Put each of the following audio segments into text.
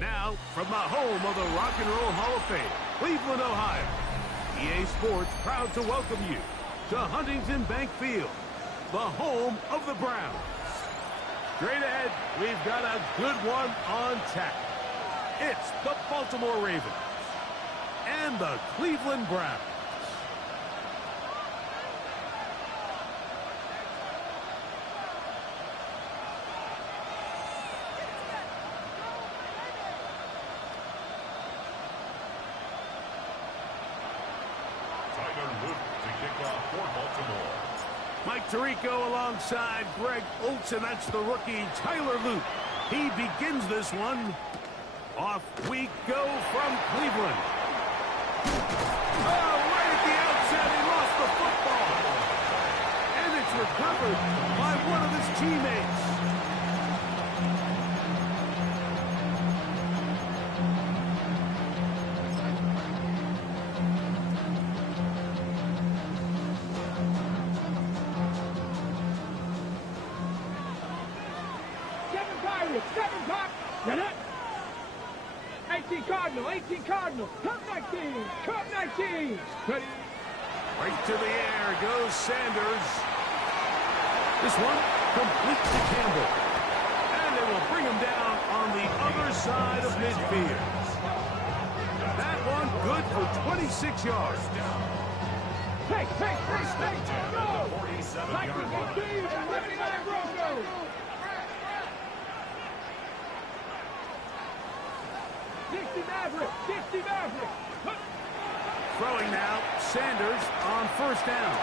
Now, from the home of the Rock and Roll Hall of Fame, Cleveland, Ohio, EA Sports proud to welcome you to Huntington Bank Field, the home of the Browns. Straight ahead, we've got a good one on tap. It's the Baltimore Ravens and the Cleveland Browns. Mike Tirico alongside Greg Olsen. That's the rookie Tyler Luke. He begins this one. Off we go from Cleveland. Oh, right at the outset, he lost the football. And it's recovered by one of his teammates. Seven pop. Get it. 18 Cardinal. Cut 19. Cut 19. Ready. Right to the air goes Sanders. This one complete to Campbell. And they will bring him down on the other side of midfield. That one good for 26 yards. Hey. Go. 19, 18, 79 Broncos. Dixie Maverick. Throwing now, Sanders on first down.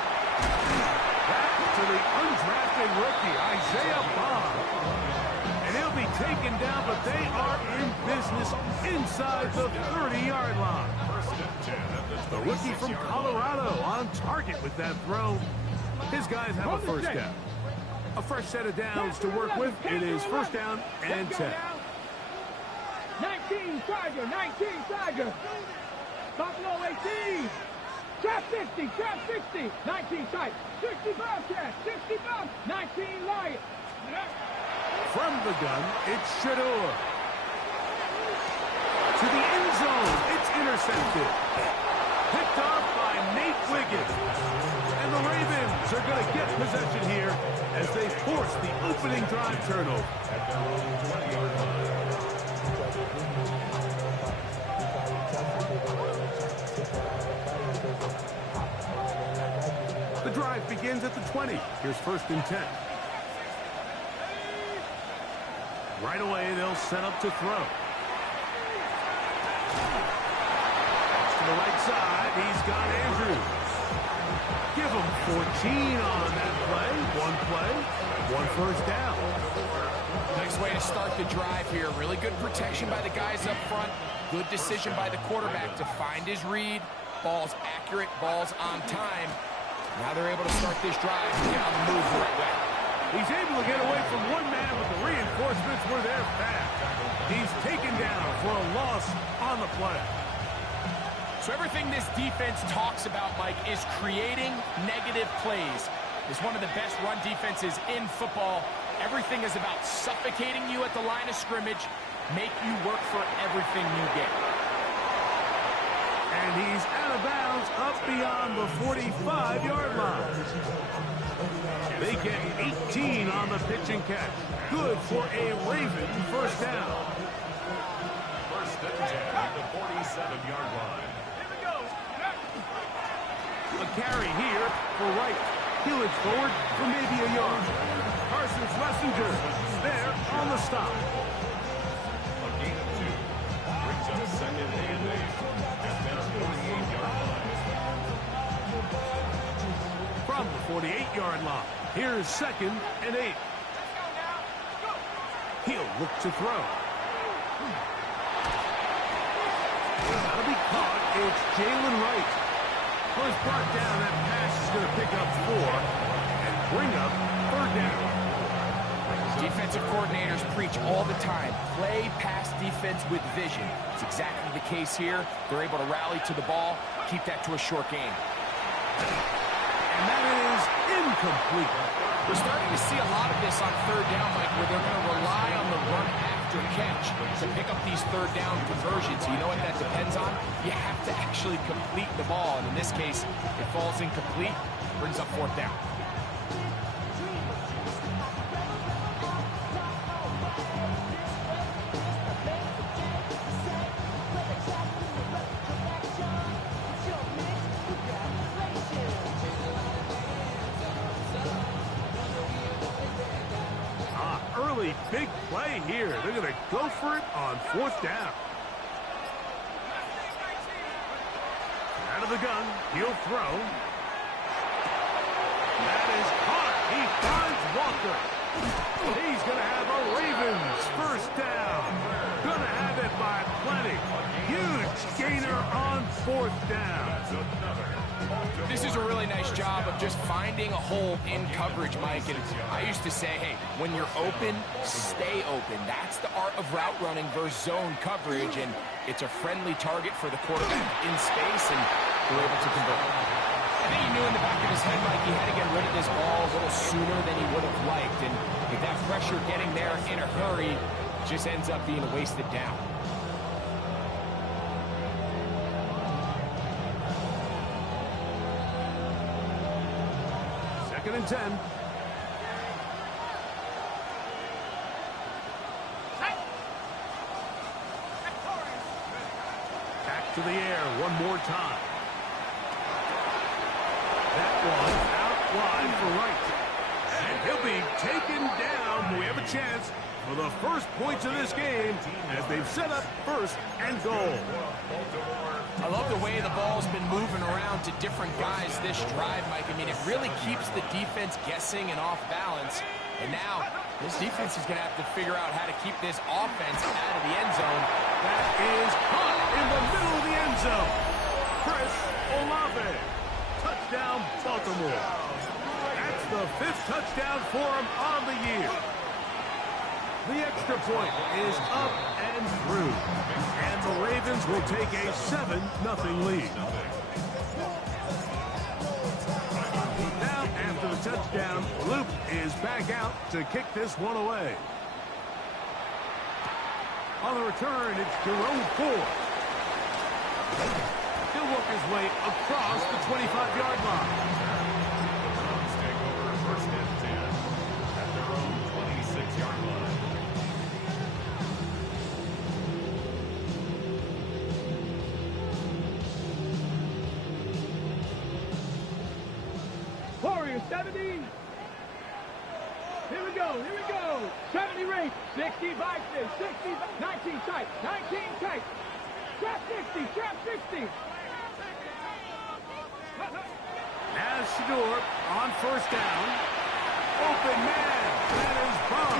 Back to the undrafted rookie, Isaiah Bond. And he'll be taken down, but they are in business inside the 30-yard line. The rookie from Colorado on target with that throw. His guys have a first down. A fresh set of downs to work with. It is first down and 10. 19 Tiger. Buffalo 18. Trap 50. 19 tight. 60 Bobcat. 60 Bob. 19 Lion. From the gun, it's Shador. To the end zone, it's intercepted. Picked off by Nate Wiggins. And the Ravens are going to get possession here as they force the opening drive turnover. The drive begins at the 20. Here's first and 10. Right away, they'll set up to throw. To the right side, he's got Andrews. Give him 14 on that play, one first down. Nice way to start the drive here. Really good protection by the guys up front. Good decision by the quarterback to find his read. Ball's accurate, ball's on time. Now they're able to start this drive and get on the move the right way. He's able to get away from one man, but the reinforcements were there fast. He's taken down for a loss on the play. So everything this defense talks about, Mike, is creating negative plays. It's one of the best run defenses in football. Everything is about suffocating you at the line of scrimmage, make you work for everything you get. And he's out of bounds up beyond the 45-yard line. They get 18 on the pitch and catch. Good for a Raven first down. First and 10 at the 47-yard line. A carry here for Wright. He'll it forward for maybe a yard. Parsons Messenger there on the stop. A gain of 2 brings up second and 8 at their 48-yard line. From the 48-yard line, here's second and 8. He'll look to throw. That'll be caught. It's Jalen Wright. Was brought down. That pass is going to pick up 4 and bring up third down. Defensive coordinators preach all the time. Play pass defense with vision. It's exactly the case here. They're able to rally to the ball, keep that to a short game. And that is incomplete. We're starting to see a lot of this on third down, Mike, where they're going to rely on the run after catch to pick up these third down conversions. So you know what that depends on? You have to actually complete the ball. And in this case, it falls incomplete, brings up fourth down. Big play here. They're going to go for it on fourth down. Out of the gun, he'll throw. That is caught. He finds Walker. He's going to have a Ravens first down. Going to have it by plenty. Huge gainer on fourth down. This is a really nice job of just finding a hole in coverage, Mike. And I used to say, hey, when you're open, stay open. That's the art of route running versus zone coverage. And it's a friendly target for the quarterback in space, and we're able to convert. I think he knew in the back of his head, Mike, he had to get rid of this ball a little sooner than he would have liked. And with that pressure getting there in a hurry, it just ends up being a wasted down. Second and 10. Back to the air one more time. That one out wide for right. And he'll be taken down. We have a chance for the first points of this game as they've set up first and goal. I love the way the ball's been moving around to different guys this drive, Mike. I mean, it really keeps the defense guessing and off balance. And now, this defense is going to have to figure out how to keep this offense out of the end zone. That is caught in the middle of the end zone. Chris Olave. Touchdown, Baltimore. That's the 5th touchdown for him on the year. The extra point is up and through. And the Ravens will take a 7-0 lead. Now, after the touchdown, Luke is back out to kick this one away. On the return, it's Jerome Ford. He'll work his way across the 25-yard line. Take over first and 10 at their own 26-yard line. Warriors 70. Here we go, here we go. 70 rate, 60 Vikings, 60, 19 tight, 19 tight. Trap 60, trap 60. As Shador on first down. Open man. That is Bum.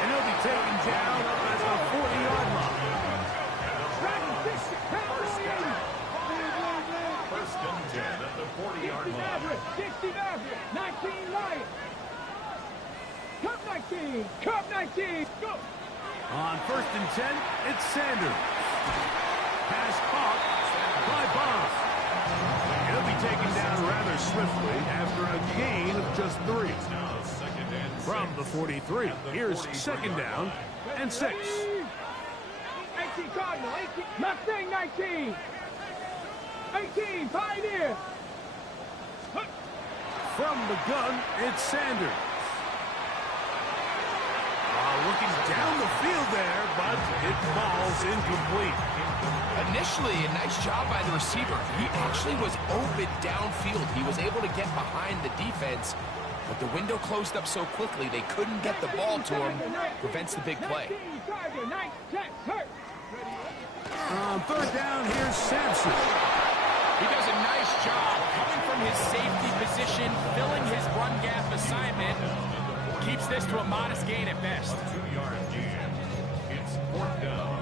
And he'll be taken down up at the 40-yard line. First and 10 at the 40-yard line. 60 Maverick, 19 Lions. Cup 19, Cup 19, go. On first and 10, it's Sanders. Pass caught by Bum. He'll be taken down rather swiftly after a gain of just 3. From the 43, here's second down and 6. 18 Cardinal, 18, Mustang 19. 18, Pioneer. From the gun, it's Sanders. Looking down the field there, but it falls incomplete. Initially, a nice job by the receiver. He actually was open downfield. He was able to get behind the defense, but the window closed up so quickly they couldn't get the ball to him. Prevents the big play. On third down, here's Sampson. He does a nice job coming from his safety position, filling his run gap assignment. Keeps this to a modest gain at best. 2-yard gain. It's fourth down.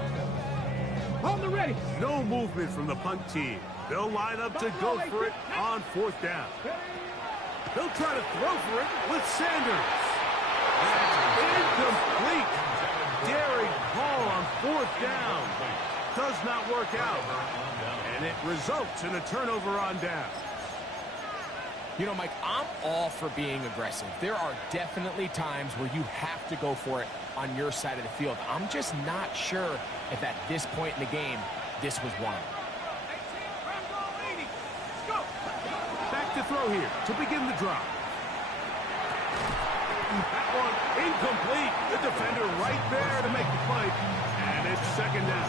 On the ready. No movement from the punt team. They'll line up to go for it on fourth down. They'll try to throw for it with Sanders. That's incomplete. Derek Hall on fourth down. Does not work out. And it results in a turnover on down. You know, Mike, I'm all for being aggressive. There are definitely times where you have to go for it on your side of the field. I'm just not sure if at this point in the game, this was one. Back to throw here to begin the drive. That one incomplete. The defender right there to make the play. And it's second down.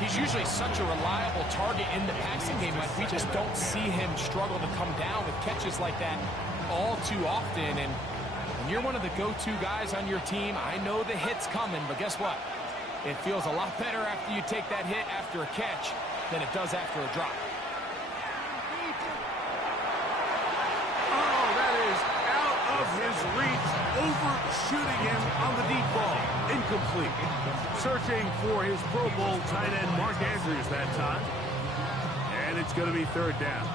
He's usually such a reliable target in the passing game, but we just don't see him struggle to come down with catches like that all too often. And when you're one of the go-to guys on your team, I know the hit's coming, but guess what? It feels a lot better after you take that hit after a catch than it does after a drop. Oh, that is out of his reach, overshooting him on the deep ball. Incomplete. Searching for his Pro Bowl tight end Mark Andrews that time. And it's going to be third down.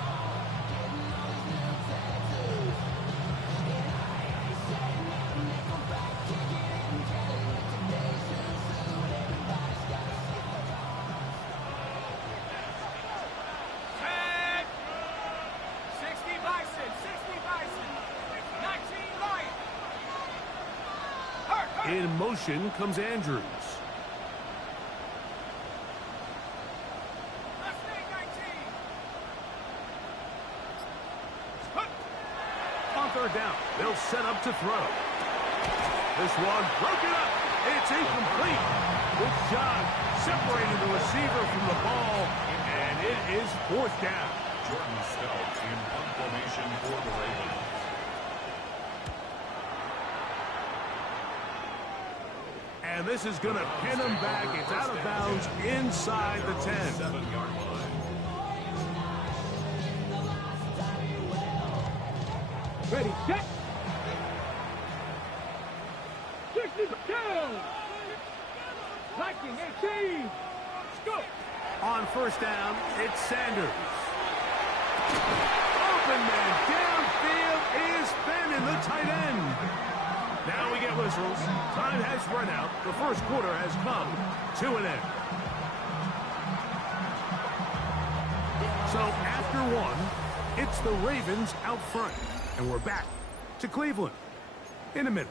In motion comes Andrews. On third down, they'll set up to throw. This one broken up. It's incomplete. Good shot, separating the receiver from the ball, and it is fourth down. Jordan Stout in punt formation for the Ravens. And this is going to pin him back. It's out of bounds inside the 10. 7-yard line. Ready, set. 60 down. 19-18. Go. On first down, it's Sanders. Open man downfield is Fenn, the tight end. Now we get whistles. Time has run out. The first quarter has come to an end. So after one, it's the Ravens out front. And we're back to Cleveland in a minute.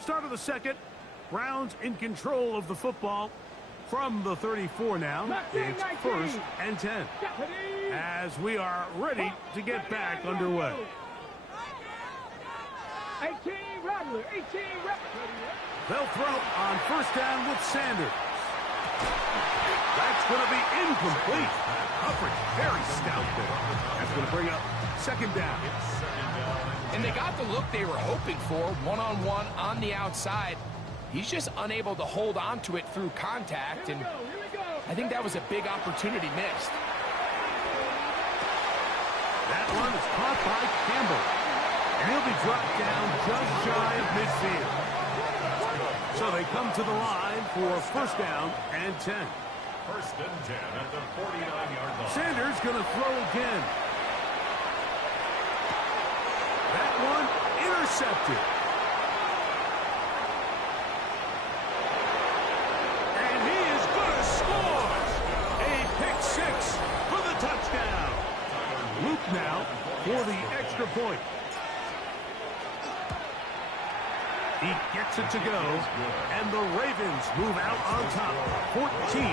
Start of the second. Browns in control of the football from the 34 now. It's first and 10. As we are ready to get back underway. 18 Rattler, 18 Rattler. They'll throw on first down with Sanders. That's going to be incomplete. Coverage very stout there. That's going to bring up second down. And they got the look they were hoping for, one-on-one on the outside. He's just unable to hold on to it through contact, and I think that was a big opportunity missed. That one is caught by Campbell. And he'll be dropped down just shy of midfield. So they come to the line for first down and 10. First and 10 at the 49-yard line. Sanders going to throw again. That one intercepted. And he is going to score. A pick six for the touchdown. Luke now for the extra point. He gets it to go, and the Ravens move out on top, 14-0.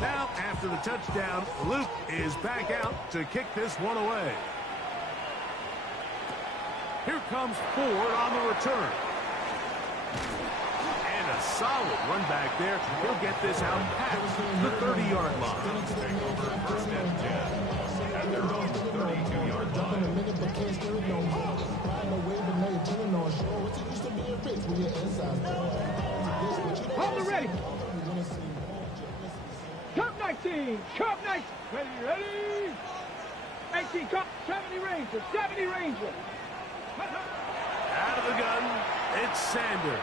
Now, after the touchdown, Luke is back out to kick this one away. Here comes Ford on the return. A solid run back there. He'll get this out past the 30-yard line. First and 10 at their own 32-yard line. Hold it ready. Cup 19. Cup 19. Ready. 18 Cup. 70 Ranger. 70 Ranger. Out of the gun, it's Sanders.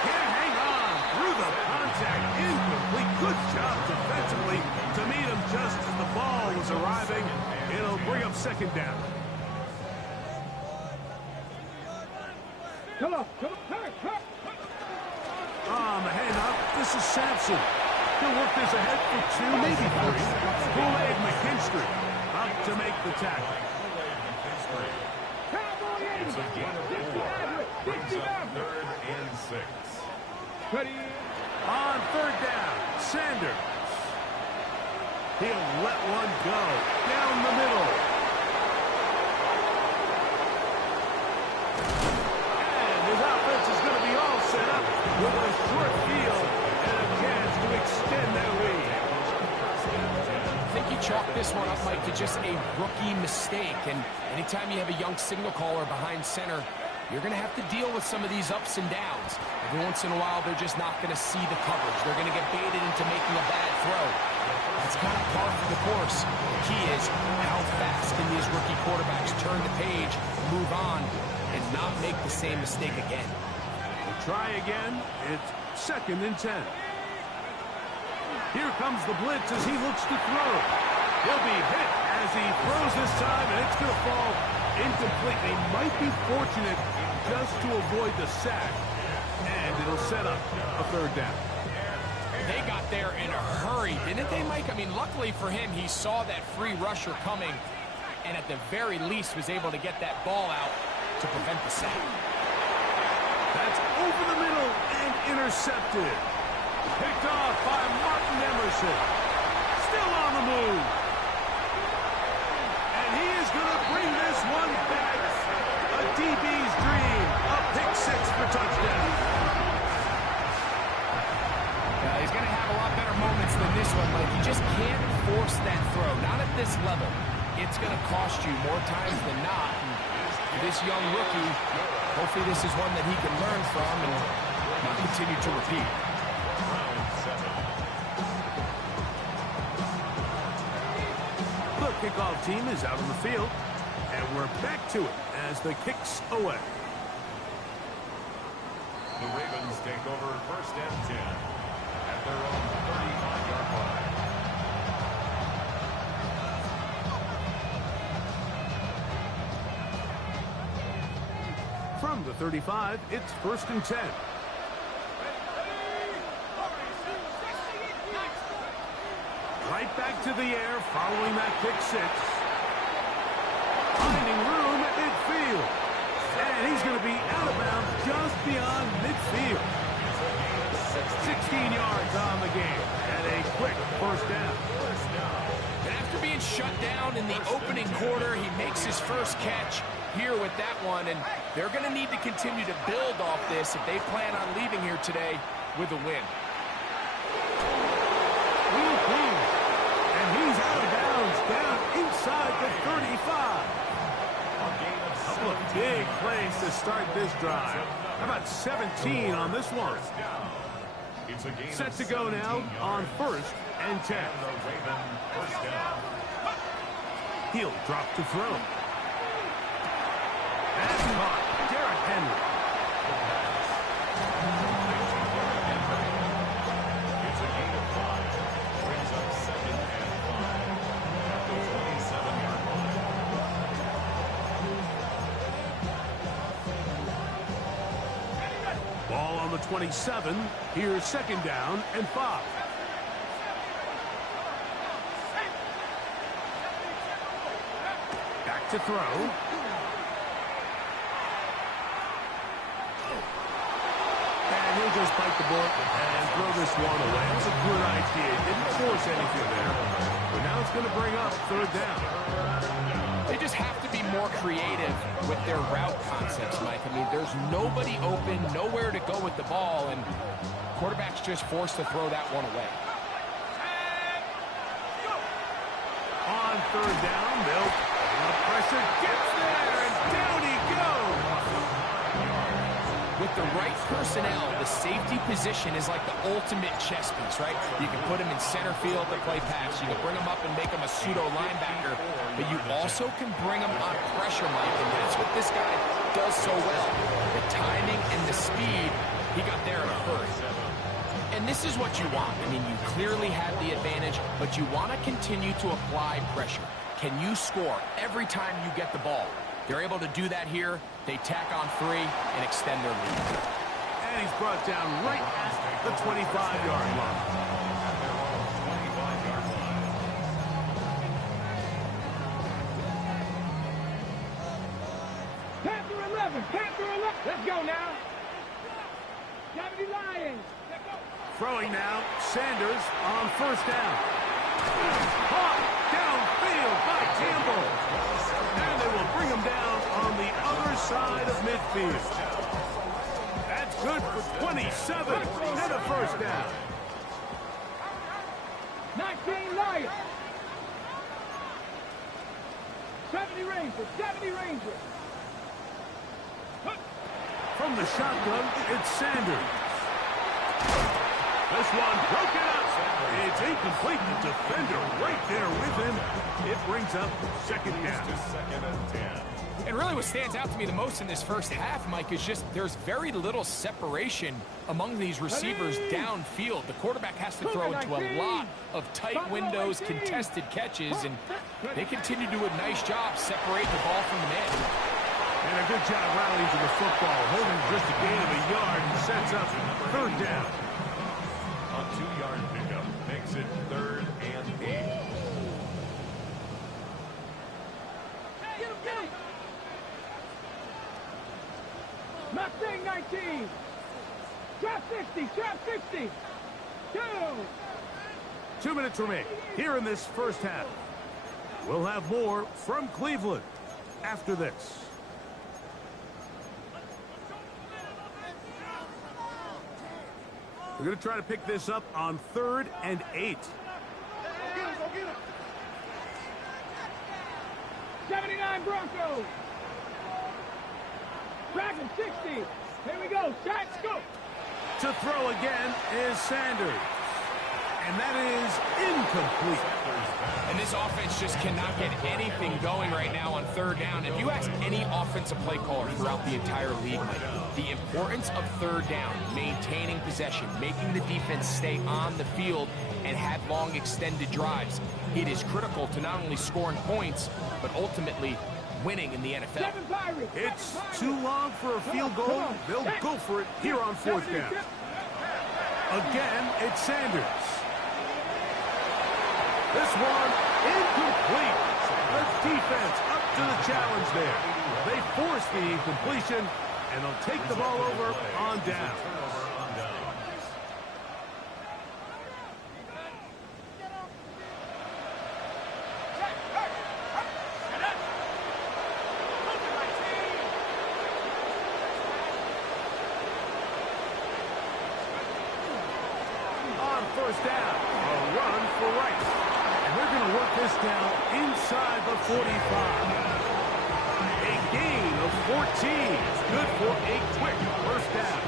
Can't hang on through the contact. Incomplete. Good job defensively to meet him just as the ball was arriving. It'll bring up second down. Come on. Hurry. On the handoff, this is Sampson. He'll work this ahead for 2, maybe 3. Kool-Aid McKinstry up to make the tackle. It's a gain of 4. Brings up 3rd and 6. Ready. On 3rd down, Sanders. He'll let one go down the middle. And his offense is going to be all set up with a short field and a chance to extend their lead. I think you chalk this one up, Mike, to just a rookie mistake. And anytime you have a young signal caller behind center, you're going to have to deal with some of these ups and downs. Every once in a while, they're just not going to see the coverage. They're going to get baited into making a bad throw. That's kind of par for the course. The key is how fast can these rookie quarterbacks turn the page, move on, and not make the same mistake again. We'll try again. It's 2nd and 10. Here comes the blitz as he looks to throw. He'll be hit as he throws this time, and it's going to fall incomplete. They might be fortunate just to avoid the sack, and it'll set up a 3rd down. They got there in a hurry, didn't they, Mike? I mean, luckily for him, he saw that free rusher coming, and at the very least was able to get that ball out to prevent the sack. That's over the middle and intercepted. Picked off by Martin Emerson. Still on the move. And he is going to bring this one back. A DB's dream. A pick 6 for touchdown. He's going to have a lot better moments than this one, Mike. You just can't force that throw. Not at this level. It's going to cost you more times than not. And for this young rookie, hopefully this is one that he can learn from and not continue to repeat. The kickoff team is out on the field, and we're back to it as the kick's away. The Ravens take over 1st and 10 at their own 35-yard line. From the 35, it's 1st and 10. Right back to the air following that pick 6. Finding room at midfield. And he's going to be out of bounds just beyond midfield. 16 yards on the game and a quick 1st down. And after being shut down in the opening quarter, he makes his first catch here with that one, and they're going to need to continue to build off this if they plan on leaving here today with a win. And he's out of bounds down inside the 35. A couple of big plays to start this drive. How about 17 on this one? Set to go now on 1st and 10. He'll drop to throw. That's caught. Derrick Henry. It's a gain of 5. Brings up 2nd and 5 at the 27-yard line. Ball on the 27. Here's 2nd down and 5. Back to throw. And he'll just bite the bullet and throw this one away. That's a good idea. Didn't force anything there. But now it's going to bring up 3rd down. They just have to be more creative with their route concepts, Mike. I mean, there's nobody open, nowhere to go with the ball, and quarterback's just forced to throw that one away. On 3rd down, they'll pressure gets there, and down he goes. With the right personnel, the safety position is like the ultimate chess piece, right? You can put him in center field to play pass. You can bring him up and make him a pseudo linebacker, but you also can bring him on pressure, Mike, and that's what this guy does so well. The timing and the speed, he got there in a hurry. And this is what you want. I mean, you clearly have the advantage, but you want to continue to apply pressure. Can you score every time you get the ball? They're able to do that here. They tack on 3 and extend their lead. And he's brought down right at the 25-yard line. Panther 11, Panther 11. Let's go now. 70 Lions. Let's go. Throwing now, Sanders on first down. Caught downfield by Campbell. And they will bring him down on the other side of midfield. That's good for 27 and a first down. 19 Lions. 70 Rangers, 70 Rangers. From the shotgun, it's Sanders. This one broken up. It's incomplete. The defender right there with him. It brings up second down. Second and 10. And really what stands out to me the most in this first half, Mike, is just there's very little separation among these receivers downfield. The quarterback has to throw into a lot of tight windows, contested catches, and they continue to do a nice job separating the ball from the man. And a good job rallying to the football, holding just a gain of a yard and sets up third down. A 2-yard pickup makes it 3rd and 8. Mustang 19. Trap 60, trap 60. 2. 2 minutes remain here in this first half. We'll have more from Cleveland after this. We're going to try to pick this up on 3rd and 8. 79 Broncos. Dragon 60. Here we go. Shot, scoop. To throw again is Sanders. And that is incomplete. And this offense just cannot get anything going right now on 3rd down. If you ask any offensive play caller throughout the entire league, Mike, the importance of 3rd down, maintaining possession, making the defense stay on the field and have long extended drives, it is critical to not only scoring points, but ultimately winning in the NFL. It's too long for a field goal. They'll go for it here on 4th down. Again, it's Sanders. This one incomplete. The defense up to the challenge there. They force the incompletion, and they'll take the ball over on down. On first down, a run for Rice. And they're going to work this down inside the 45. A gain of 14. Good for a quick first down.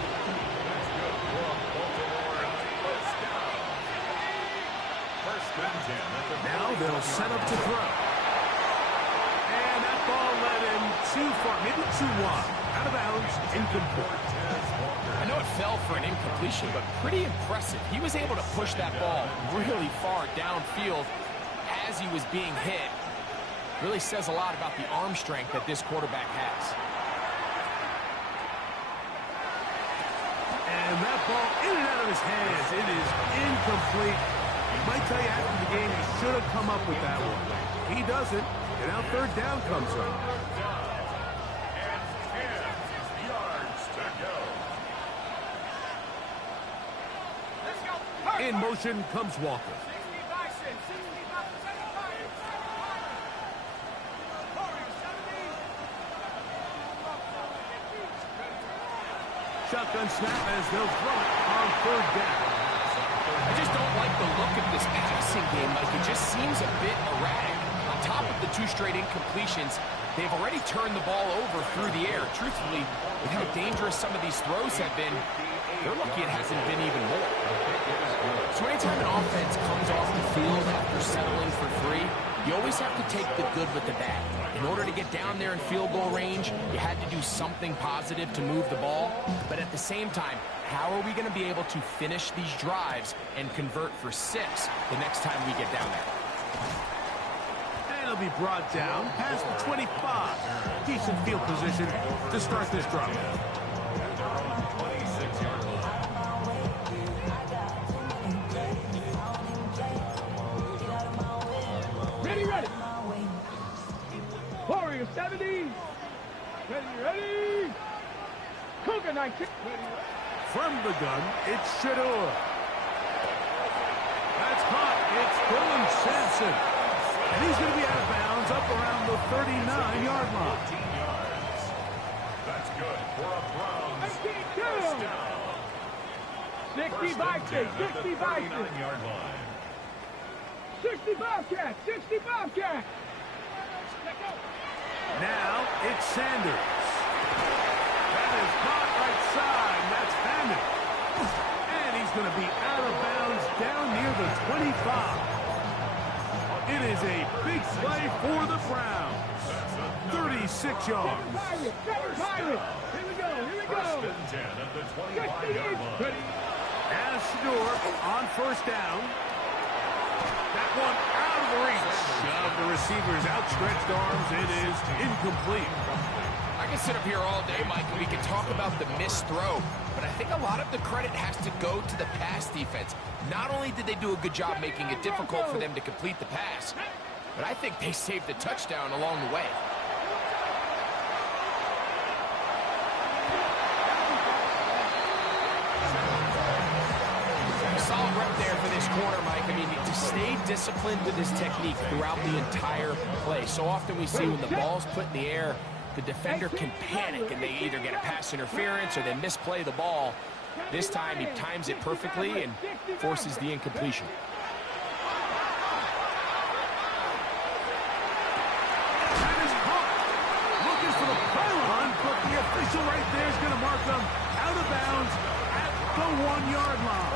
Now they'll set up to throw. And that ball led him too far, maybe too wide. Out of bounds, incomplete. I know it fell for an incompletion, but pretty impressive. He was able to push that ball really far downfield as he was being hit. Really says a lot about the arm strength that this quarterback has. And that ball in and out of his hands. It is incomplete. Might tell you after the game he should have come up with that one. He doesn't, and now 3rd down comes up. In motion comes Walker. Shotgun snap as they'll throw it on 3rd down. I just don't like the look of this passing game, Mike. It just seems a bit erratic. On top of the 2 straight incompletions, they've already turned the ball over through the air. Truthfully, with how dangerous some of these throws have been, they're lucky it hasn't been even more. So anytime an offense comes off the field after settling for 3, you always have to take the good with the bad. In order to get down there in field goal range, you had to do something positive to move the ball. But at the same time, how are we going to be able to finish these drives and convert for 6 the next time we get down there? And he'll be brought down past the 25. Decent field position to start this drive. At their own 26-yard line. Ready, ready. Warrior 70. Ready. Cougar 19. From the gun, it's Shador. That's caught. It's Dylan Sampson. And he's going to be out of bounds up around the 39-yard line. 14 yards. That's good for a Browns first down. 65 First and 10 at the 65 39-yard line. 65 cat. 65 cat. Now it's Sanders. That is caught right side. That's Hammond. And he's going to be out of bounds down near the 25. It is a big play for the Browns. 36 yards. Pirate. Here we go. First and 10 at the 25-yard line. And Shador on first down. That one out of the reach of the receiver's outstretched arms. It is incomplete. I can sit up here all day, Mike, and we can talk about the missed throw, but I think a lot of the credit has to go to the pass defense. Not only did they do a good job making it difficult for them to complete the pass, but I think they saved the touchdown along the way. Solid rep there for this corner, Mike. I mean, to stay disciplined with his technique throughout the entire play. So often we see when the ball's put in the air, the defender can panic and they either get a pass interference or they misplay the ball. This time he times it perfectly and forces the incompletion. That is caught. Looking for the pylon, but the official right there is going to mark them out of bounds at the 1-yard line.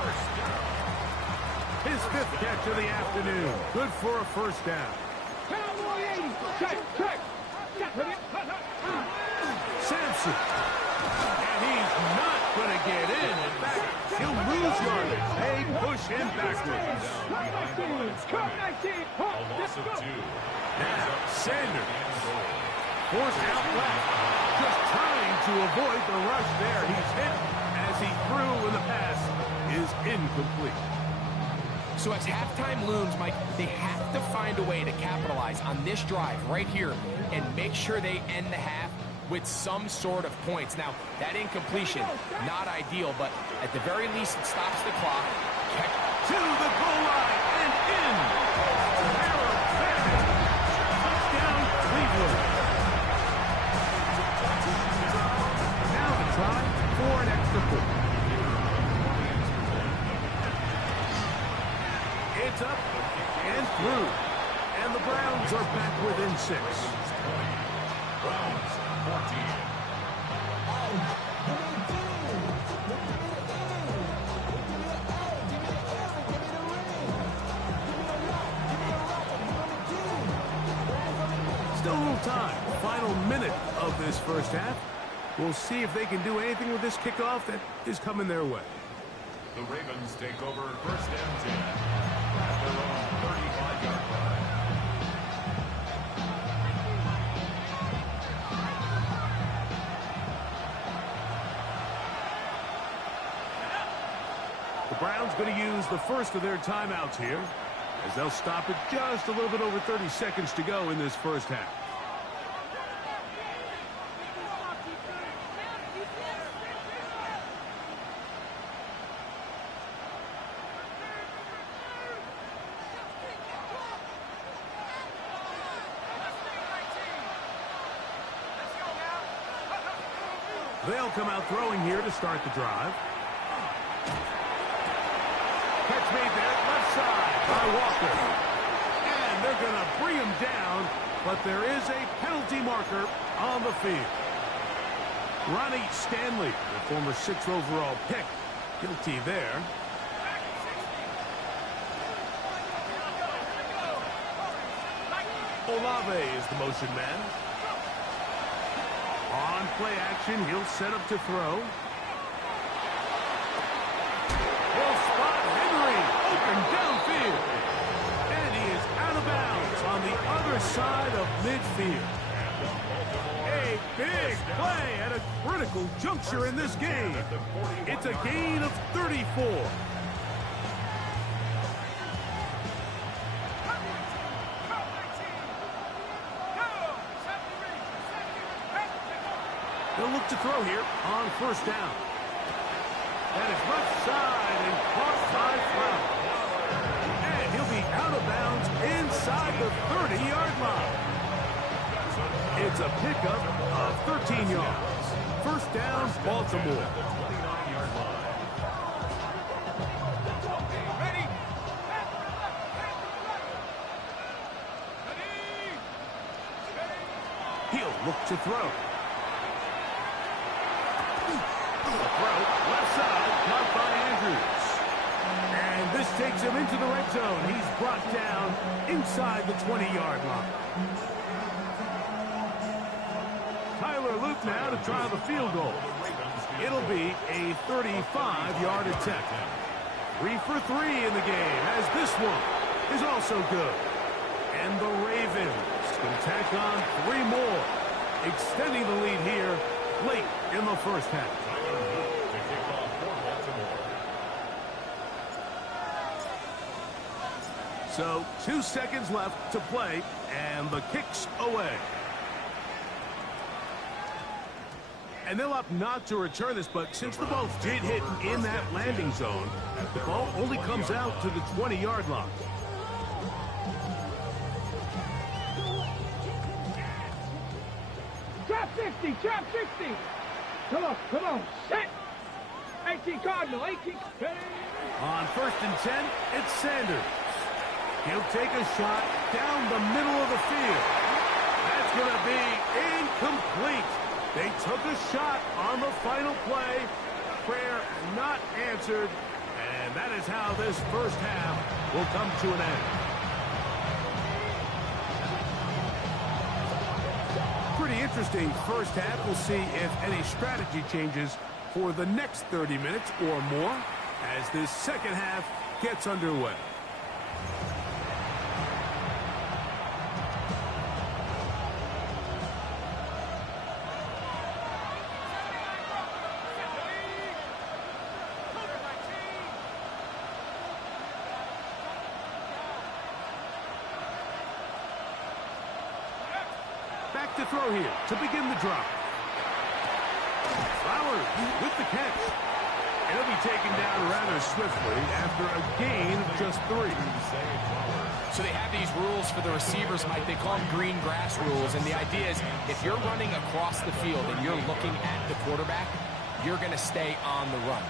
His 5th catch of the afternoon. Good for a first down. Check. Sampson. And he's not going to get in. In fact, he'll lose yardage. They push him backwards. Come 19. A loss of 2. Now, Sanders. Forced out left. Just trying to avoid the rush there. He's hit as he threw when the pass is incomplete. So as halftime looms, Mike, they have to find a way to capitalize on this drive right here and make sure they end the half with some sort of points. Now, that incompletion, not ideal, but at the very least, it stops the clock. To the goal line and in. Touchdown, Cleveland. Now the try for an extra point. It's up and through. And the Browns are back within 6. Browns 14. Still a little time. Final minute of this first half. We'll see if they can do anything with this kickoff that is coming their way. The Ravens take over first and 10 at their own 35-yard line. The Browns going to use the first of their timeouts here as they'll stop it just a little bit over 30 seconds to go in this first half. They'll come out throwing here to start the drive. Catch made there, left side by Walker. And they're going to bring him down, but there is a penalty marker on the field. Ronnie Stanley, the former 6th overall pick, guilty there. Olave is the motion man. On play action, he'll set up to throw. He'll spot Henry, open downfield. And he is out of bounds on the other side midfield. A big play at a critical juncture in this game. It's a gain of 34. They'll look to throw here on first down. That is left side and caught by Flowers. And he'll be out of bounds inside the 30-yard line. It's a pickup of 13 yards. First down, Baltimore. He'll look to throw. Left side, caught by Andrews. And this takes him into the red zone. He's brought down inside the 20-yard line. Tyler Luke now to try the field goal. It'll be a 35-yard attempt. 3 for 3 in the game, as this one is also good. And the Ravens can tack on 3 more, extending the lead here late in the first half. So 2 seconds left to play, and the kick's away. And they'll opt not to return this, but since the ball did hit in that landing zone, the ball only comes out to the 20-yard line. Trap 60, trap 60. Come on, set. 18 Cardinal, 18. On first and 10, it's Sanders. He'll take a shot down the middle of the field. That's going to be incomplete. They took a shot on the final play. Prayer not answered. And that is how this first half will come to an end. Pretty interesting first half. We'll see if any strategy changes for the next 30 minutes or more as this second half gets underway. Back to throw here to begin the drive. Flowers with the catch. And he'll be taken down rather swiftly after a gain of just 3. So they have these rules for the receivers, Mike. They call them green grass rules. And the idea is if you're running across the field and you're looking at the quarterback, you're going to stay on the run.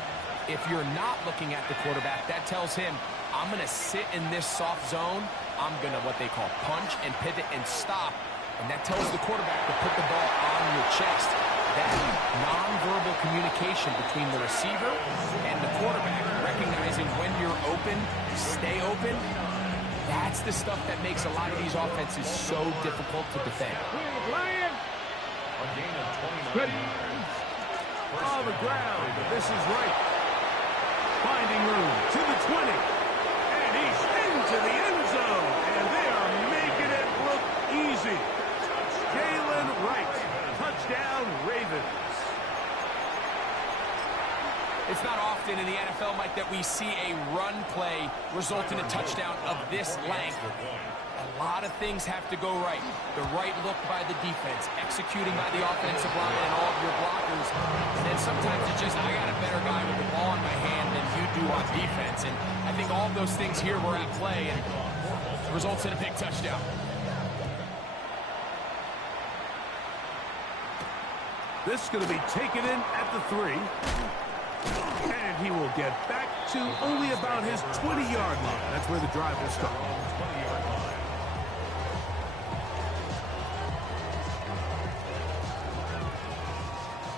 If you're not looking at the quarterback, that tells him, I'm going to sit in this soft zone. I'm going to what they call punch and pivot and stop. And that tells the quarterback to put the ball on your chest. That nonverbal communication between the receiver and the quarterback, recognizing when you're open, stay open, that's the stuff that makes a lot of these offenses so difficult to defend. Lion. A gain of 29 yards. On the ground, this is right. Finding room to the 20. And he's into the end zone. And they are making it look easy. Jalen Wright, touchdown Ravens. It's not often in the NFL, Mike, that we see a run play result in a touchdown of this length. A lot of things have to go right. The right look by the defense, executing by the offensive line and all of your blockers. And then sometimes it's just, I got a better guy with the ball in my hand than you do on defense. And I think all of those things here were at play and results in a big touchdown. This is going to be taken in at the 3. And he will get back to only about his 20-yard line. That's where the drive will start. 20-yard line.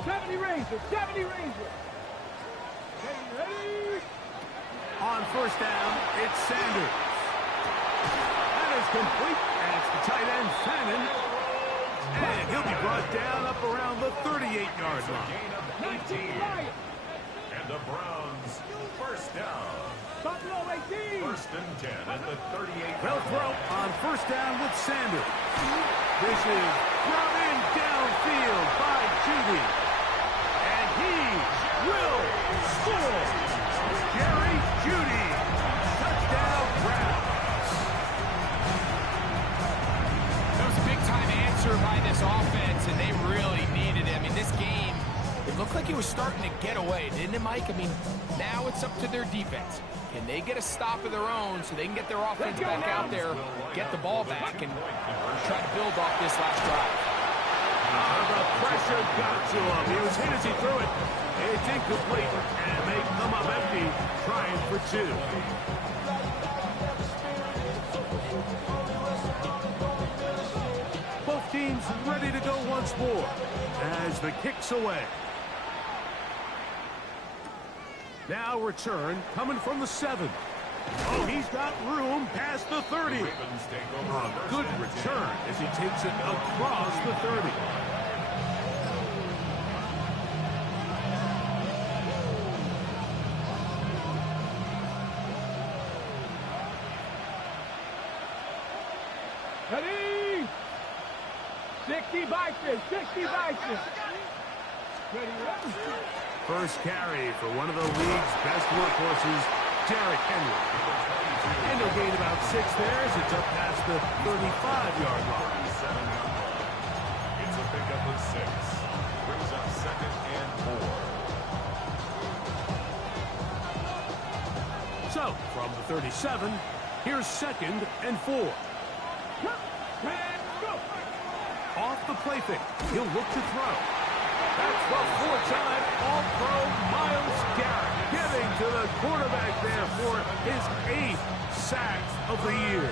70 Rangers, 70 Rangers. Ready. On first down, it's Sanders. That is complete. And it's the tight end, Fannin. And he'll be brought down up around the 38-yard line. 19 Lions. And The Browns, first down. Buffalo 18. First and 10 at the 38. They'll throw on first down with Sanders. This is brought in downfield by Judy. And he will score. Jerry Judy. Touchdown Browns. That was a big-time answer by this offense, and they really needed it. I mean, this game, it looked like it was starting to get away, didn't it, Mike? I mean, now it's up to their defense. Can they get a stop of their own so they can get their offense back out there, get the ball back, and try to build off this last drive? The pressure got to him. He was hit as he threw it. It's incomplete, and they come up empty, trying for two. Both teams ready to go once more as the kick's away. Now return coming from the 7. Oh, he's got room past the 30. A good return as he takes it across the 30. Ready? 60 Bison, 60 Bison. Ready, ready. First carry for one of the league's best workhorses, Derrick Henry. And he'll gain about 6 there as it's up past the 35-yard line. It's a pickup of 6. Brings up second and 4. So, from the 37, here's second and 4. And go. Off the play fake, he'll look to throw. That's the 4-time All-Pro Myles Garrett getting to the quarterback there for his 8th sack of the year.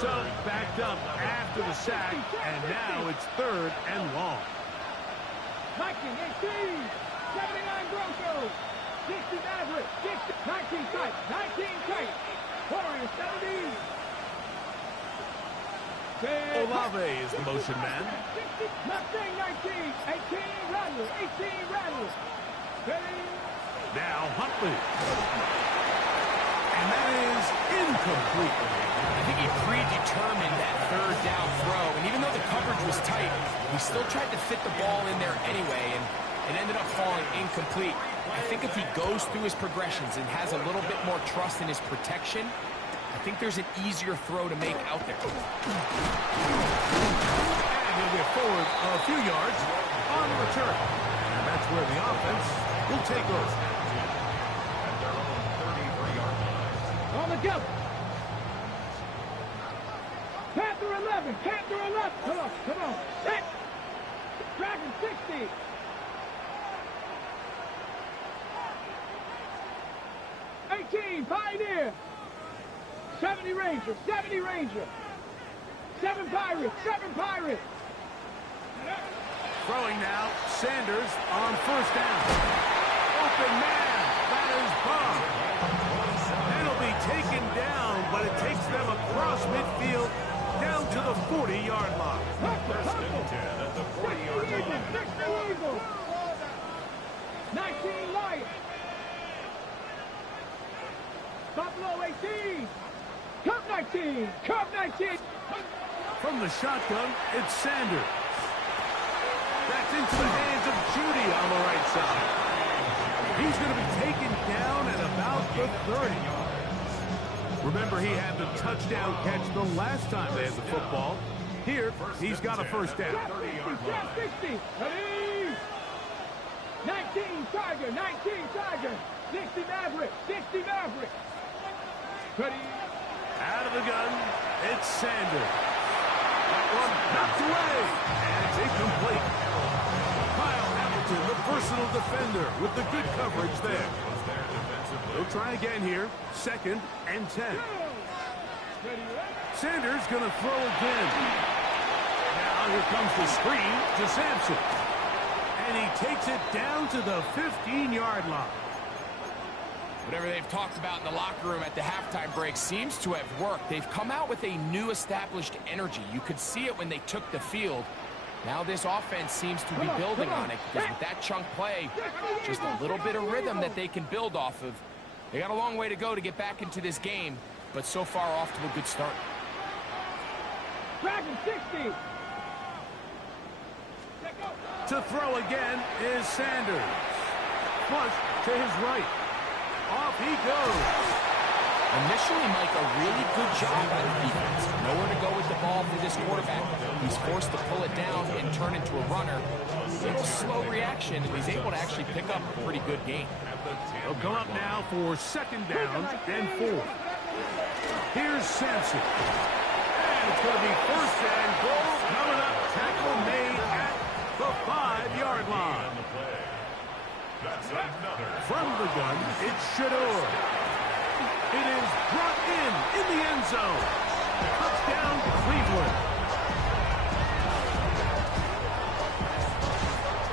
So backed up after the sack, and now it's 3rd and long. 19, 18, 79 Broncos, 60 Maverick, 60, 19 tight, 19 tight, Warriors 70. Olave is the motion man. Mustang 19, 18 Rattler, 18 Rattler. Ready? Now Huntley. And that is incomplete. I think he predetermined that 3rd down throw, and even though the coverage was tight, he still tried to fit the ball in there anyway, and it ended up falling incomplete. I think if he goes through his progressions and has a little bit more trust in his protection, I think there's an easier throw to make out there. And he'll get forward a few yards on the return. And that's where the offense will take over. At their own 33-yard line. On the go. Panther 11, Panther 11. Come on, come on. Set. Dragon 60. Pioneer. 70 Ranger, 70 Ranger. 7 Pirates, 7 Pirates. Throwing now, Sanders on first down. Open man, that is Bob. That'll be taken down, but it takes them across midfield down to the 40-yard line. First and 10 at the 40-yard line. 60 Eagles. 19 Lions. Buffalo 18. Cup 19. Cup 19. From the shotgun, it's Sanders. That's into the hands of Judy on the right side. He's going to be taken down at about the 30. Remember, he had the touchdown catch the last time they had the football. Here, he's got a first down. 60. Ready? 19 Tiger. 19 Tiger. 60 Maverick. 60 Maverick. Ready? Out of the gun, it's Sanders. That one knocked away, and it's incomplete. Kyle Hamilton, the personal defender, with the good coverage there. They'll try again here, 2nd and 10. Sanders going to throw again. Now here comes the screen to Sampson. And he takes it down to the 15-yard line. Whatever they've talked about in the locker room at the halftime break seems to have worked. They've come out with a new established energy. You could see it when they took the field. Now this offense seems to be building on it, because with that chunk play, just a little bit of rhythm that they can build off of. They got a long way to go to get back into this game, but so far off to a good start. Dragon 60. To throw again is Sanders. Flush to his right. Off he goes. Initially, Mike, a really good job by the defense. Nowhere to go with the ball for this quarterback. He's forced to pull it down and turn into a runner. A little slow reaction, and he's able to actually pick up a pretty good gain. He'll come up now for second down and 4. Here's Sampson. And it's going to be first and goal coming up. Tackle made at the 5-yard line. From the gun, it's Shador. It is brought in the end zone. Touchdown, Cleveland.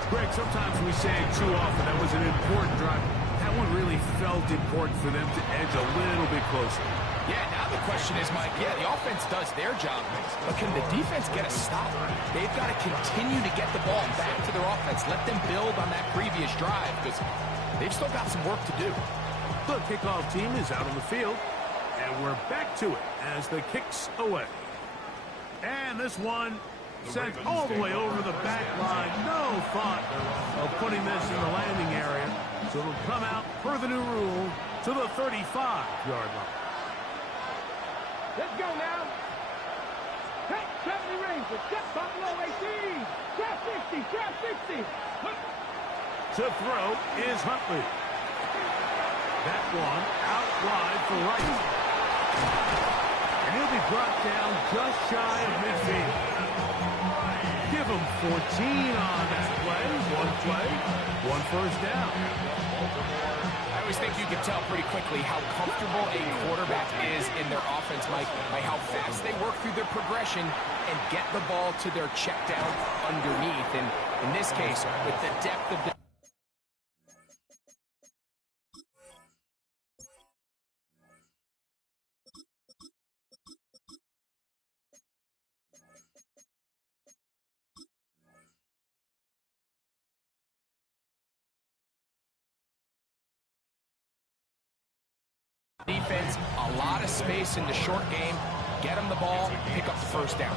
Greg, sometimes we say it too often that was an important drive. That one really felt important for them to edge a little bit closer. Yeah, now the question is, Mike, yeah, the offense does their job, but can the defense get a stop? They've got to continue to get the ball back to their offense. Let them build on that previous drive, because they've still got some work to do. The kickoff team is out on the field, and we're back to it as the kick's away. And this one sent all the way over the back line. No thought of putting this in the landing area, so it'll come out per the new rule to the 35-yard line. Let's go now. Take 70 rings. Step Buffalo 18. Trap 60. Trap 60. To throw is Huntley. That one out wide for Wright. And he'll be brought down just shy of midfield. Give him 14 on that play. One first down. I always think you can tell pretty quickly how comfortable a quarterback is in their offense, Mike, by how fast they work through their progression and get the ball to their check down underneath. And in this case, with the depth of the defense, a lot of space in the short game, get them the ball, pick up the first down.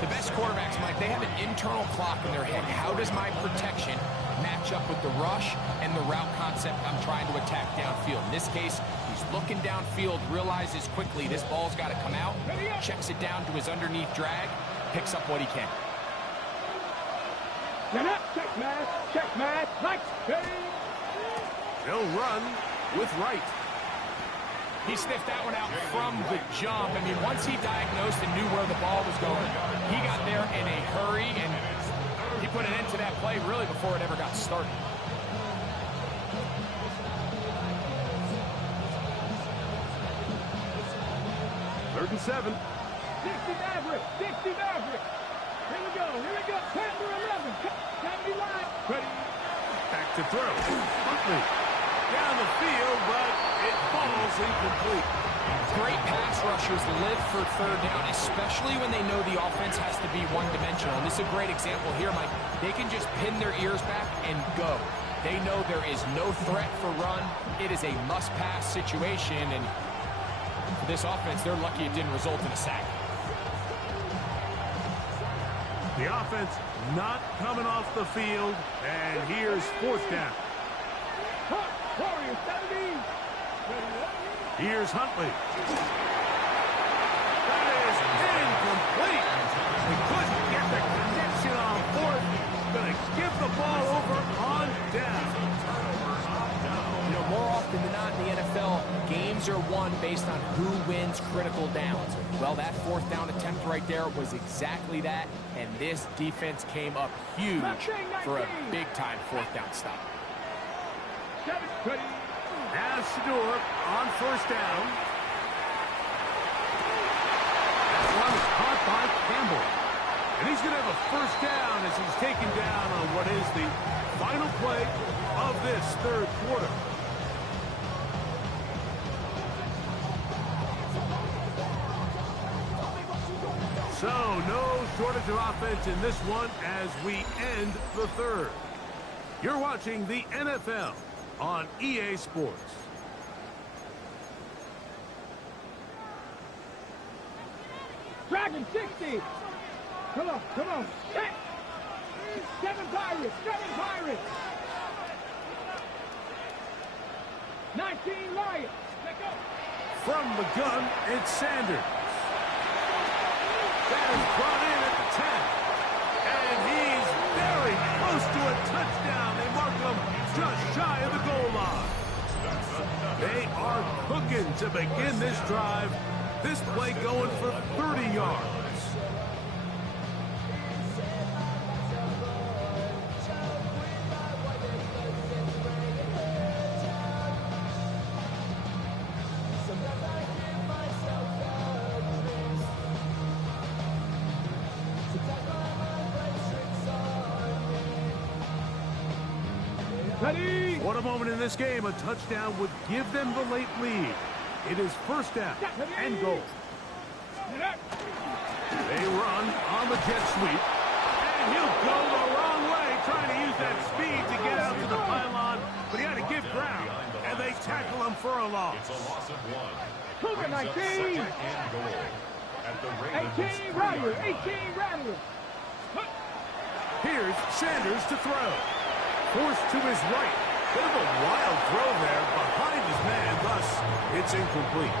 The best quarterbacks, Mike, they have an internal clock in their head. How does my protection match up with the rush and the route concept I'm trying to attack downfield? In this case, he's looking downfield, realizes quickly this ball's got to come out, checks it down to his underneath drag, picks up what he can. Check match, like He'll run with Wright. He sniffed that one out from the jump. I mean, once he diagnosed and knew where the ball was going, he got there in a hurry, and he put an end to that play really before it ever got started. Third and 7. 60 Maverick. Here we go. Panther 11. 70 line. Ready. Back to throw. Huntley down the field, but it falls incomplete. Great pass rushers live for third down, especially when they know the offense has to be one-dimensional. And this is a great example here, Mike. They can just pin their ears back and go. They know there is no threat for run. It is a must-pass situation, and for this offense, they're lucky it didn't result in a sack. The offense not coming off the field, and here's fourth down. Warriors 70. Here's Huntley. That is incomplete. He couldn't get the connection on fourth. Going to give the ball over on down. You know, more often than not in the NFL, games are won based on who wins critical downs. Well, that fourth down attempt right there was exactly that, and this defense came up huge for a big-time fourth down stop. Now Shador on first down. That one is caught by Campbell. And he's going to have a first down as he's taken down on what is the final play of this third quarter. So, no shortage of offense in this one as we end the third. You're watching the NFL on EA Sports. Dragon 60. Come on, come on. 7 Pirates, 7 Pirates. 19 Lions. Let go. From the gun, it's Sanders. That is brought in at the 10. And he's very close to a touchdown. They mark him just shy of the goal line. They are cooking to begin this drive. This play going for 30 yards. Ready. What a moment in this game. A touchdown would give them the late lead. It is first down and goal. They run on the jet sweep. And he'll go the wrong way, trying to use that speed to get out to the pylon. But he had to give ground. And they tackle him for a loss. It's a loss of 1. Cougar 19. Second and goal at the Ravens 18 Rattler, 18 Rattler. Here's Sanders to throw. Forced to his right. Bit of a wild throw there behind his man, thus it's incomplete.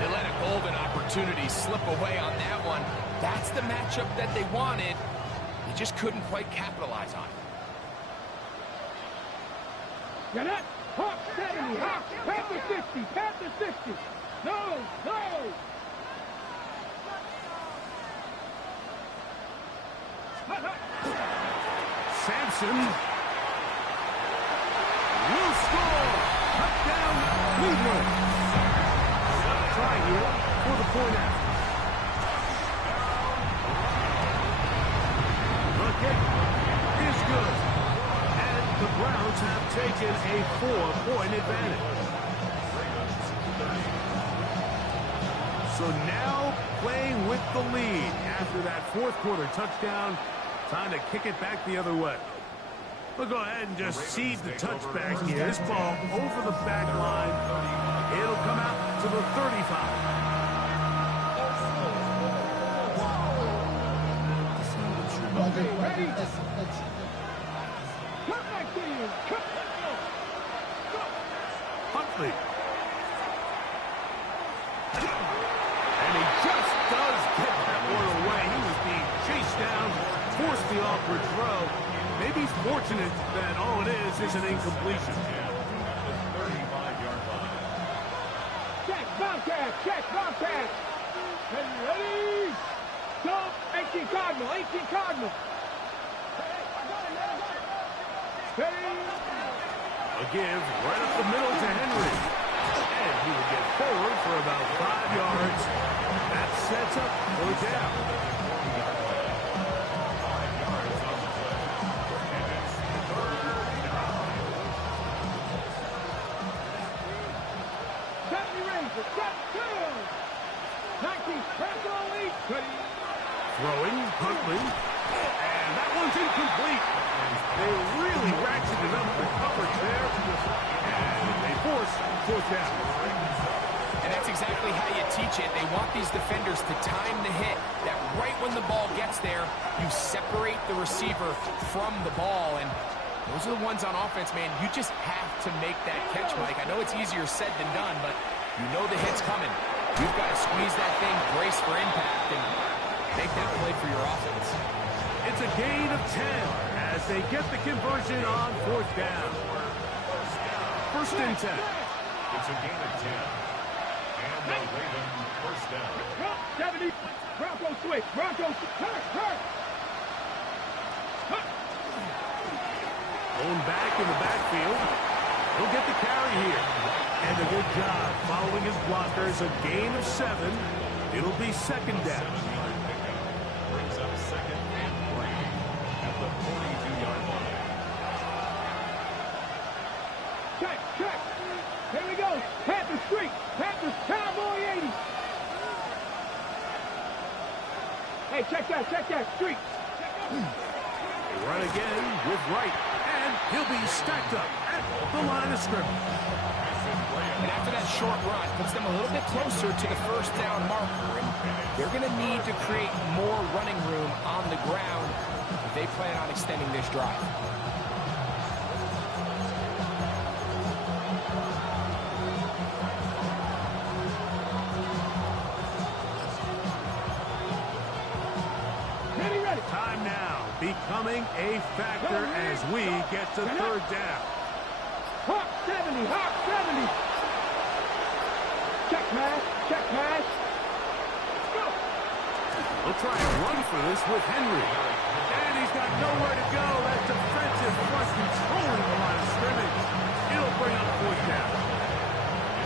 They let a golden opportunity slip away on that one. That's the matchup that they wanted. They just couldn't quite capitalize on it. Get it? Hawk 70, Hawk, Panther 60, Panther 60. No, no. Sampson will score. Touchdown, Cleveland. Try here for the point out. The kick is good. And the Browns have taken a 4-point advantage. So now playing with the lead after that fourth quarter touchdown. Time to kick it back the other way. We'll go ahead and just cede the touchback here. This ball over the back line. It'll come out to the 35. Okay, ready? Cut back there. Cut. Huntley. And he just does get that one away. He was being chased down, forced the awkward throw. Maybe he's fortunate that all it is an incompletion. Check, Bobcat, check, Bobcat. Ready? Go, 18 Cardinal, 18 Cardinal. Ready? A give right up the middle to Henry. And he will get forward for about 5 yards. That sets up for down. Throwing, Huntley, and that one's incomplete. They really ratcheted up the coverage there, and they force fourth down. And that's exactly how you teach it. They want these defenders to time the hit, that right when the ball gets there, you separate the receiver from the ball, and those are the ones on offense, man. You just have to make that catch, Mike. I know it's easier said than done, but you know the hit's coming. You've got to squeeze that thing, brace for impact, and make that play for your offense. It's a gain of 10 as they get the conversion on fourth down. First and 10. It's a gain of 10. And the Ravens first down. 70. Bronco switch. Bronco switch. Hurt. Going back in the backfield. He'll get the carry here. And a good job following his blockers. A gain of 7. It'll be second down. Brings up second and 3 at the 42-yard line. Check. Here we go. Panther streak. Panthers Cowboy 80. Hey, check that, street. They run again with Wright, and he'll be stacked up at the line of scrimmage. And after that short run, puts them a little bit closer to the first down marker. And they're going to need to create more running room on the ground if they plan on extending this drive. Time now becoming a factor as we get to third down. Hawk 70, Hawk 70. Check pass. Go. We'll try a run for this with Henry. And he's got nowhere to go. That defensive front controlling the line of scrimmage. It'll bring up fourth down.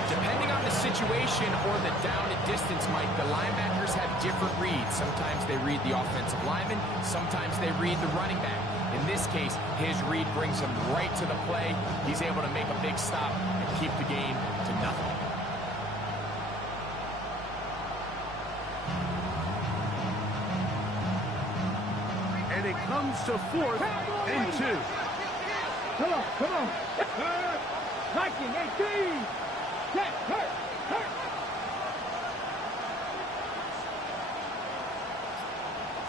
Depending on the situation or the down and distance, Mike, the linebackers have different reads. Sometimes they read the offensive lineman. Sometimes they read the running back. In this case, his read brings him right to the play. He's able to make a big stop and keep the game to nothing. And it comes to 4th and 2. Come on. Viking 18. Check, hurt.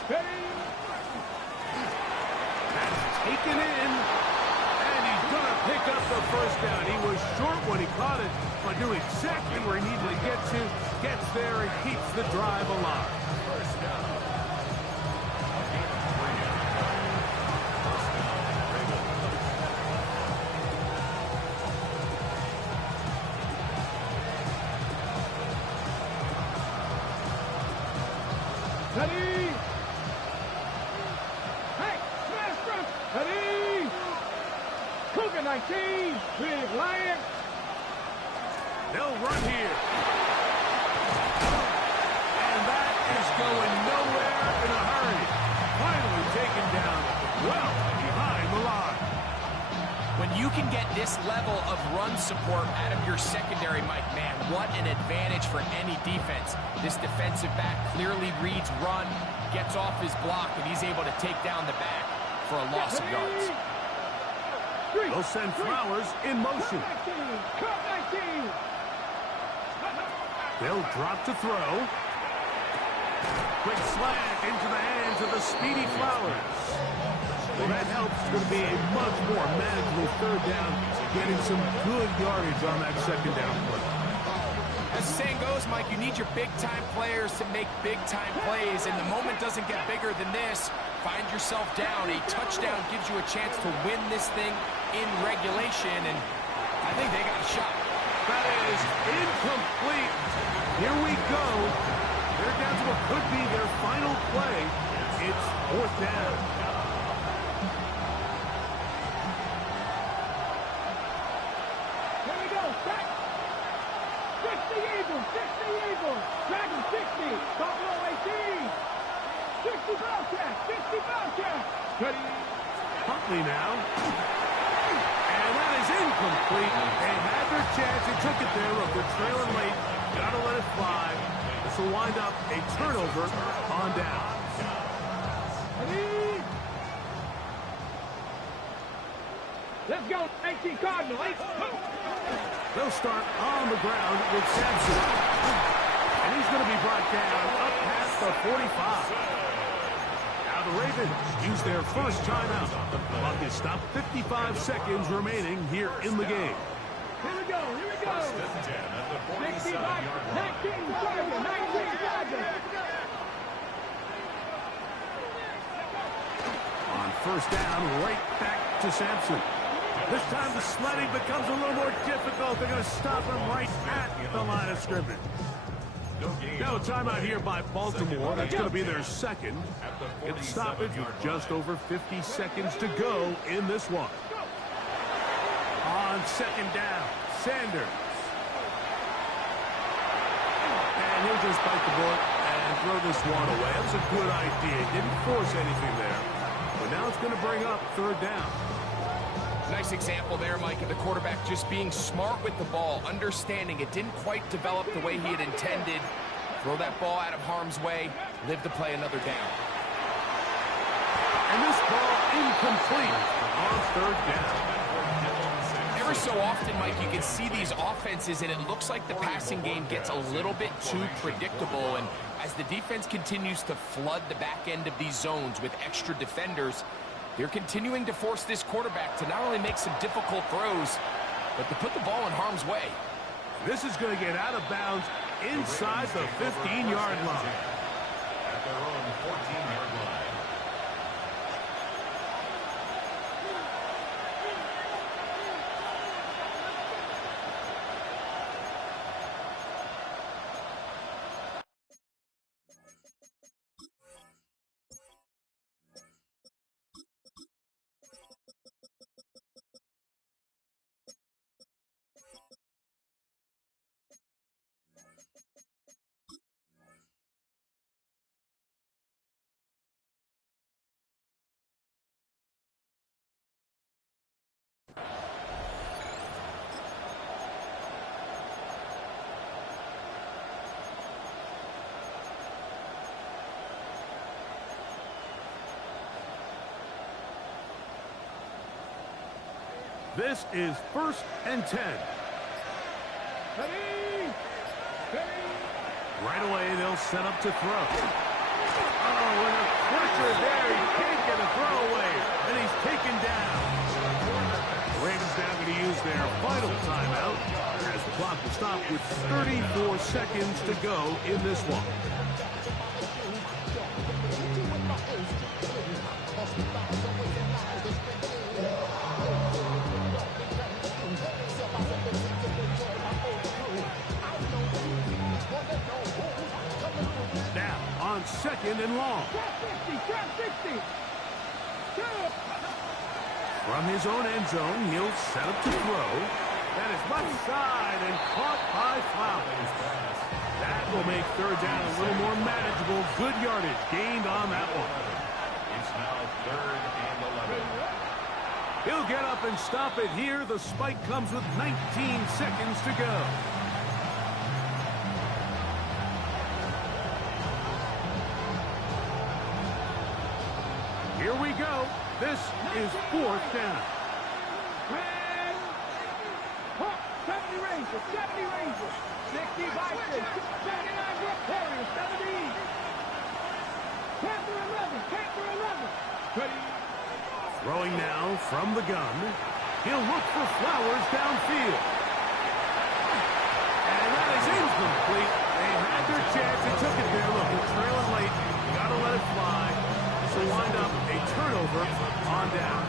Steady. That's taken in. And he's going to pick up the first down. He was short when he caught it, but knew exactly where he needed to get to. Gets there and keeps the drive alive. First down. Ready! Hey, smash! Ready! Cougar 19, Big Lion. They'll run here. And that is going nowhere in a hurry. Finally taken down well behind the line. When you can get this level of run support out of your secondary, Mike, man, what an advantage for any defense. This defensive back clearly reads run, gets off his block, and he's able to take down the back for a loss of yards. They'll send Flowers in motion. Cut 19. They'll drop to throw. Quick slant into the hands of the speedy Flowers. Well, that helps. It's going to be a much more manageable third down, getting some good yardage on that second down play. As the saying goes, Mike, you need your big-time players to make big-time plays, and the moment doesn't get bigger than this. Find yourself down. A touchdown gives you a chance to win this thing in regulation, and I think they got a shot. That is incomplete. Here we go. They're down to what could be their final play. It's fourth down. Here we go, set. 60 Eagles. Dragon 60, Buffalo 18. 60 Bellcat. Ready. Huntley now. And that is incomplete. They had their chance. They took it there. Look, they're trailing late. Got to let it fly. This will wind up a turnover on down. Ready. Let's go, 18 Cardinal. They'll start on the ground with Sampson. And he's going to be brought down up past the 45. Now the Ravens use their first timeout. The clock is stopped. 55 seconds remaining here in the game. Here we go. First and 10 at the 47-yard line. 19 Chargers. On first down, right back to Sampson. This time the sledding becomes a little more difficult. They're going to stop him right at the line of scrimmage. No timeout here by Baltimore. That's going to be their second. It's stoppage with just over 50 seconds to go in this one. On second down, Sanders. And he'll just bite the bullet and throw this one away. That was a good idea. Didn't force anything there. But now it's going to bring up third down. Nice example there, Mike, of the quarterback just being smart with the ball, understanding it didn't quite develop the way he had intended. Throw that ball out of harm's way, live to play another down. And this ball incomplete on third down. Ever so often, Mike, you can see these offenses, and it looks like the passing game gets a little bit too predictable. And as the defense continues to flood the back end of these zones with extra defenders, they're continuing to force this quarterback to not only make some difficult throws, but to put the ball in harm's way. This is going to get out of bounds inside the 15-yard line. At their own 14-yard line. This is 1st and 10. Ready? Right away, they'll set up to throw. Oh, and the pressure there. He can't get a throw away, and he's taken down. The Ravens now going to use their final timeout as the clock will stop with 34 seconds to go in this one. Now, on 2nd and long. Trap 60. From his own end zone, he'll set up to throw. That is left side and caught by Flowers. That will make third down a little more manageable. Good yardage gained on that one. It's now 3rd and 11. He'll get up and stop it here. The spike comes with 19 seconds to go. Here we go. This is 4th down. 70 Rangers, 70 Rangers, 60 Vikings, 79 Warriors, 70. Panther 11. Ready? Throwing now from the gun. He'll look for Flowers downfield. And that is incomplete. They had their chance. They took it there. Look, they're trailing late. You got to let it fly. This will wind up a turnover on down.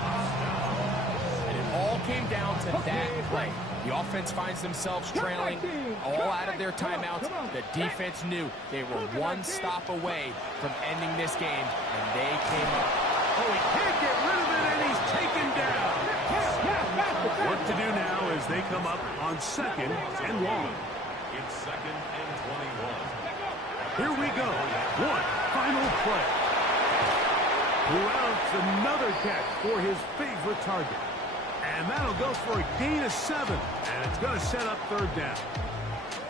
And it all came down to that play. The offense finds themselves trailing, all out of their timeouts. The defense knew they were one stop away from ending this game, and they came up. Oh, he can't get rid of it, and he's taken down. What to do now as they come up on 2nd and long. It's 2nd and 21. Here we go. One final play. Routs another catch for his favorite target. And that'll go for a gain of 7. And it's going to set up third down.